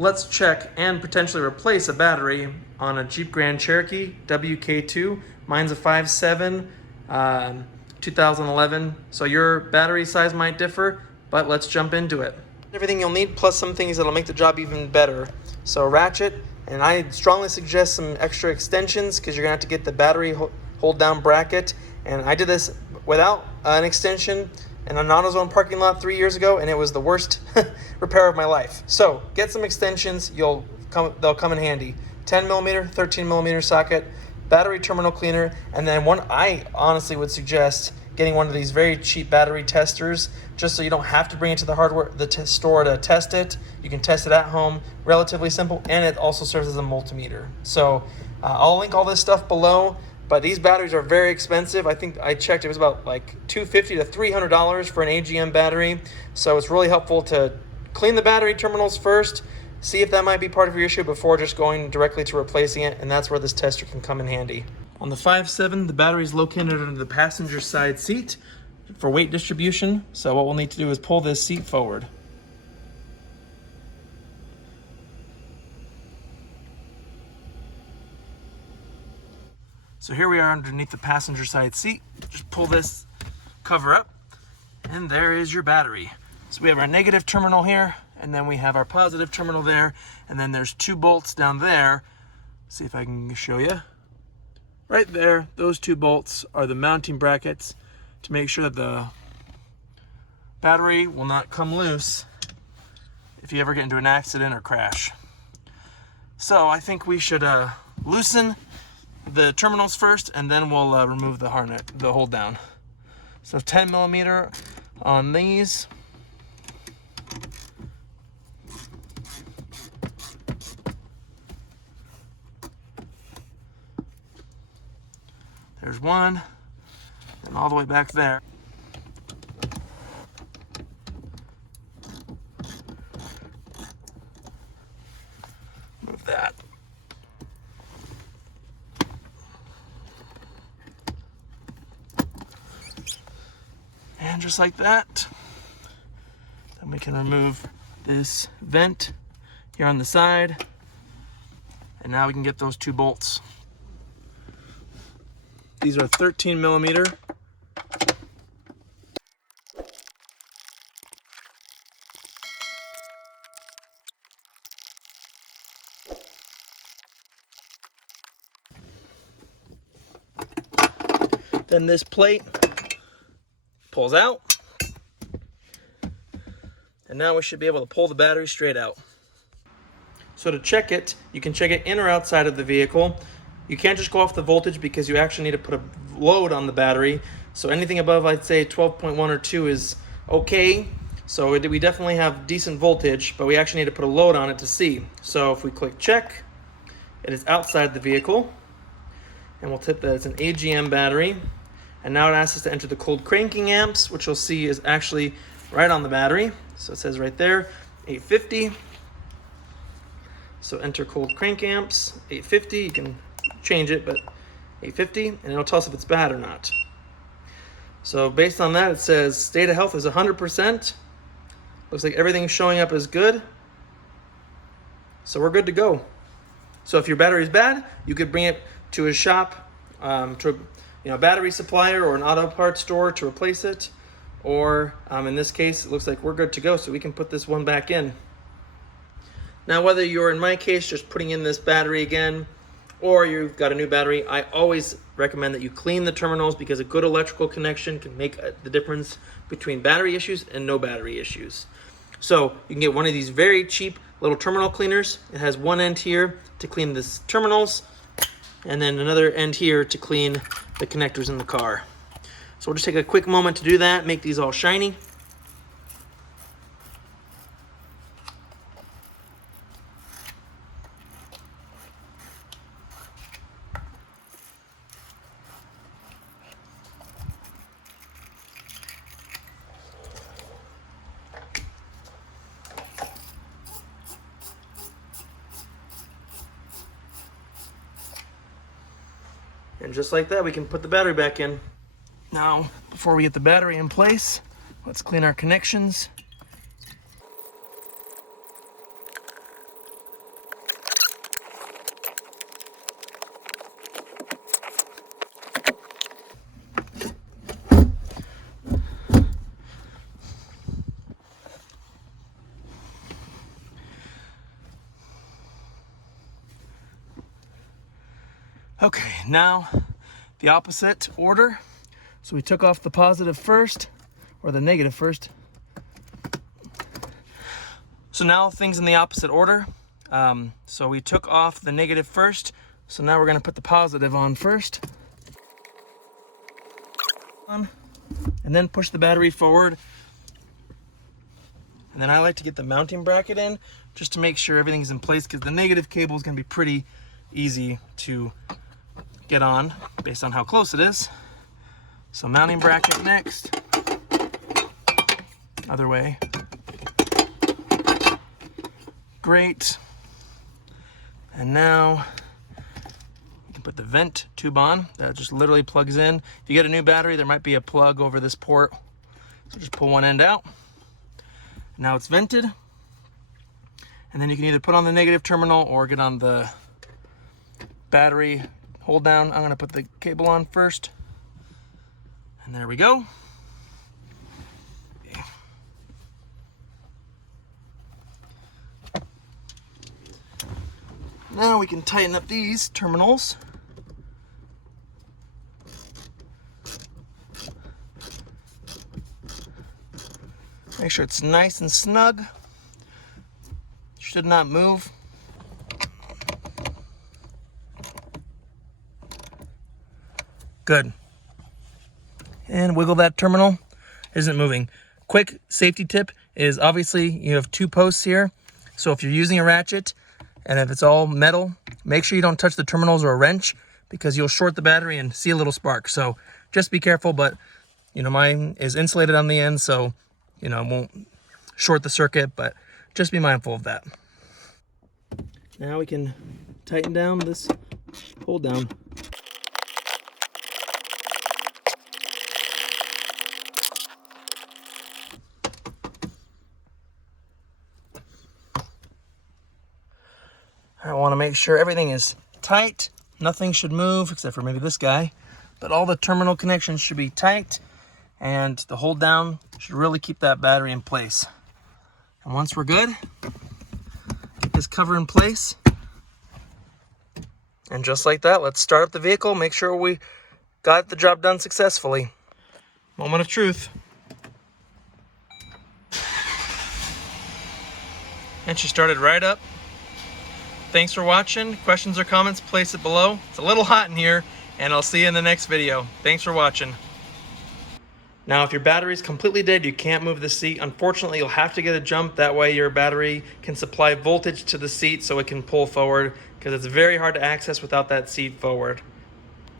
let's check and potentially replace a battery on a Jeep Grand Cherokee WK2. Mine's a 5.7, 2011. So your battery size might differ, but let's jump into it. Everything you'll need, plus some things that'll make the job even better. So ratchet, and I strongly suggest some extra extensions because you're gonna have to get the battery hold down bracket. And I did this without an extension in an AutoZone parking lot 3 years ago, and it was the worst repair of my life. So get some extensions, they'll come in handy. 10 millimeter, 13 millimeter socket, battery terminal cleaner, and then one I honestly would suggest getting one of these very cheap battery testers, just so you don't have to bring it to the store to test it. You can test it at home, relatively simple, and it also serves as a multimeter. So I'll link all this stuff below. But these batteries are very expensive. I think I checked, it was about like $250 to $300 for an AGM battery. So it's really helpful to clean the battery terminals first, see if that might be part of your issue before just going directly to replacing it, and that's where this tester can come in handy. On the 5.7, the battery is located under the passenger side seat for weight distribution. So what we'll need to do is pull this seat forward. So here we are underneath the passenger side seat. Just pull this cover up, and there is your battery. So we have our negative terminal here, and then we have our positive terminal there, and then there's 2 bolts down there. See if I can show you. Right there, those 2 bolts are the mounting brackets to make sure that the battery will not come loose if you ever get into an accident or crash. So I think we should loosen the terminals first, and then we'll remove the harness, the hold down. So 10 millimeter on these. There's one, and all the way back there. Move that. And just like that, then we can remove this vent here on the side, and now we can get those 2 bolts. These are 13 millimeter. Then this plate pulls out, and now we should be able to pull the battery straight out. So to check it, you can check it in or outside of the vehicle. You can't just go off the voltage because you actually need to put a load on the battery. So anything above, I'd say 12.1 or 2 is okay. So we definitely have decent voltage, but we actually need to put a load on it to see. So if we click check, it is outside the vehicle, and we'll tip that it's an AGM battery. And now it asks us to enter the cold cranking amps, which you'll see is actually right on the battery. So it says right there, 850. So enter cold crank amps, 850. You can change it, but 850, and it'll tell us if it's bad or not. So based on that, it says state of health is 100%. Looks like everything's showing up as good. So we're good to go. So if your battery is bad, you could bring it to a shop, to a battery supplier or an auto parts store to replace it. Or in this case, it looks like we're good to go, so we can put this one back in. Now, whether you're, in my case, just putting in this battery again, or you've got a new battery, I always recommend that you clean the terminals, because a good electrical connection can make the difference between battery issues and no battery issues. So you can get one of these very cheap little terminal cleaners. It has one end here to clean the terminals, and then another end here to clean the connectors in the car. So we'll just take a quick moment to do that, make these all shiny. And just like that, we can put the battery back in. Now, before we get the battery in place, let's clean our connections. Okay, now the opposite order. So we took off the positive first, or the negative first. So now things in the opposite order. So we took off the negative first. So now we're gonna put the positive on first. And then push the battery forward. And then I like to get the mounting bracket in just to make sure everything's in place, because the negative cable is gonna be pretty easy to get on based on how close it is. So mounting bracket next. Other way. Great. And now you can put the vent tube on. That just literally plugs in. If you get a new battery, there might be a plug over this port. So just pull one end out. Now it's vented. And then you can either put on the negative terminal or get on the battery hold down. I'm gonna put the cable on first. And there we go. Okay. Now we can tighten up these terminals. Make sure it's nice and snug. Should not move. Good. And wiggle that terminal. Isn't moving. Quick safety tip is obviously you have two posts here. So if you're using a ratchet and if it's all metal, make sure you don't touch the terminals or a wrench, because you'll short the battery and see a little spark. So just be careful, but you know, mine is insulated on the end, so you know, it won't short the circuit, but just be mindful of that. Now we can tighten down this hold down. I want to make sure everything is tight. Nothing should move except for maybe this guy, but all the terminal connections should be tight, and the hold down should really keep that battery in place. And once we're good, get this cover in place. And just like that, let's start up the vehicle, make sure we got the job done successfully. Moment of truth. And she started right up. Thanks for watching. Questions or comments, place it below. It's a little hot in here, and I'll see you in the next video. Thanks for watching. Now, if your battery is completely dead, you can't move the seat. Unfortunately, you'll have to get a jump. That way your battery can supply voltage to the seat so it can pull forward, because it's very hard to access without that seat forward.